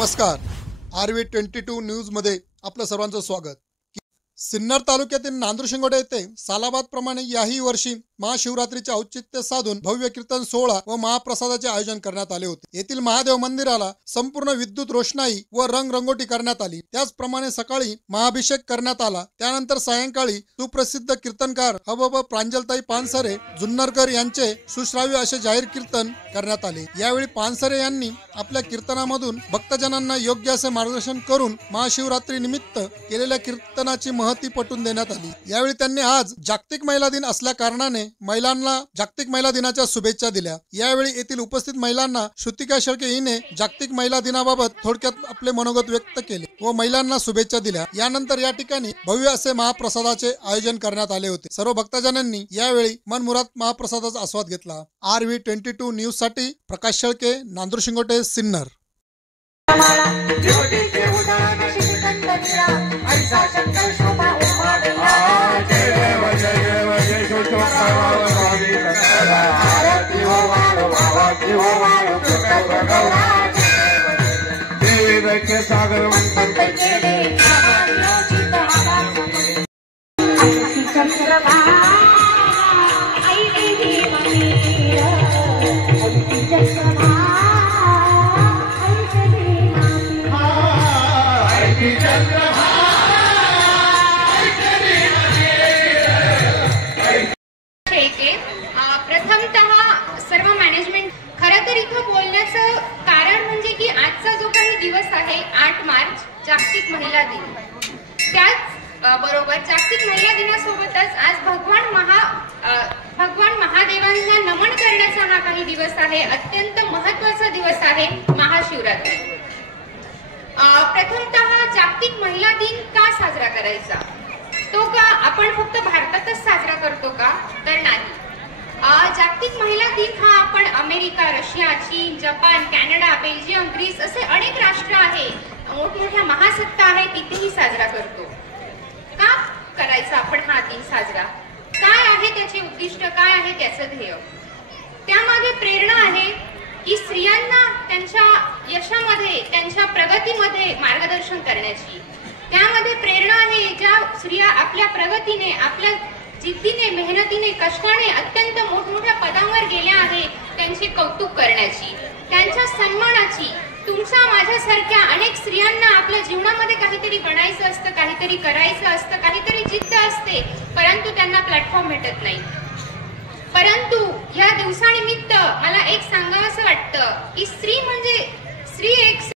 नमस्कार, RV22 news मध्ये आपलं सर्वांचं स्वागत। सिन्नर तालुक्यातील नांदूरशिंगोटे येथे सालाबादप्रमाणे याही वर्षी महाशिवरात्रीचे औचित्य साधून भव्य कीर्तन सोहळा व महाप्रसादाचे आयोजन करण्यात आले होते। येथील महादेव मंदिराला संपूर्ण विद्युत रोषणाई व रंगरंगोटी करण्यात आली। त्याचप्रमाणे सकाळी महाअभिषेक करण्यात आला। त्यानंतर सायंकाळी सुप्रसिद्ध कीर्तनकार हबब प्रांजलताई पानसरे जुन्नरकर यांचे सुश्राव्य असे जाहीर कीर्तन करण्यात आले। यावेळी पानसरे यांनी आपल्या कीर्तनामधून भक्तजनांना योग्य असे मार्गदर्शन करून महाशिवरात्री निमित्त केलेल्या कीर्तनाची महती पटवून देण्यात आली। यावेळी त्यांनी आज जागतिक महिला दिन असल्या कारणाने महिलांना जागतिक महिला दिनाच्या शुभेच्छा दिल्या। यावेळी येथील उपस्थित महिलांना श्रुतिका शेळके हिने जागतिक महिला दिनाबाबत थोडक्यात आपले मनोगत व्यक्त केले व महिलांना शुभेच्छा दिल्या। यानंतर या ठिकाणी भव्य असे महाप्रसादाचे आयोजन करण्यात आले होते। सर्व भक्तजनांनी यावेळी मनमुराद महाप्रसादाचा आस्वाद घेतला। RV22 न्यूज साठी प्रकाश शेळके, नांदूरशिंगोटे, सिन्नर। प्रथमतः सर्व मॅनेजमेंट खरं तर इथं बोलण्याचं कारण म्हणजे की आजचा जो काही दिवस आहे 8 मार्च जागतिक महिला दिन, त्याच बरोबर जागतिक महिला दिनासोबतच आज भगवान महादेवांना नमन करण्याचा हा काही दिवस आहे। अत्यंत महत्त्वाचा दिवस आहे महाशिवरात्री। प्रथमतः जागतिक महिला दिन का साजरा करायचा, तो का आपण फक्त भारतातच साजरा करतो का, तर नाही। जागतिक महिला दिन हा आपण अमेरिका, रशिया, चीन, जपान, कॅनडा, बेल्जियम, ग्रीस असे अनेक राष्ट्र आहे, मोठमोठ्या महासत्ता आहेत, तिथेही साजरा करतो। का करायचा आपण हा दिन साजरा, काय आहे त्याचे उद्दिष्ट, काय आहे त्याचं ध्येय? त्यामागे प्रेरणा आहे की स्त्रियांना त्यांच्या यशामध्ये, त्यांच्या प्रगतीमध्ये मार्गदर्शन करण्याची। त्यामध्ये प्रेरणा आहे ज्या स्त्रिया आपल्या प्रगतीने, आपल्या जिद्दीने, मेहनतीने, कष्टाने अत्यंत मोठमोठ्या पदांवर गेल्या आहेत, त्यांचे कौतुक करण्याची, त्यांच्या सन्मानाची। तुमच्या माझ्यासारख्या अनेक स्त्रियांना आपल्या जीवनामध्ये काहीतरी बनायचं असतं, काहीतरी करायचं असतं, काहीतरी जिद्द असते, परंतु त्यांना प्लॅटफॉर्म भेटत नाही। परंतु या दिवसानिमित्त मला एक सांगावंसं वाटतं की स्त्री म्हणजे स्त्री एक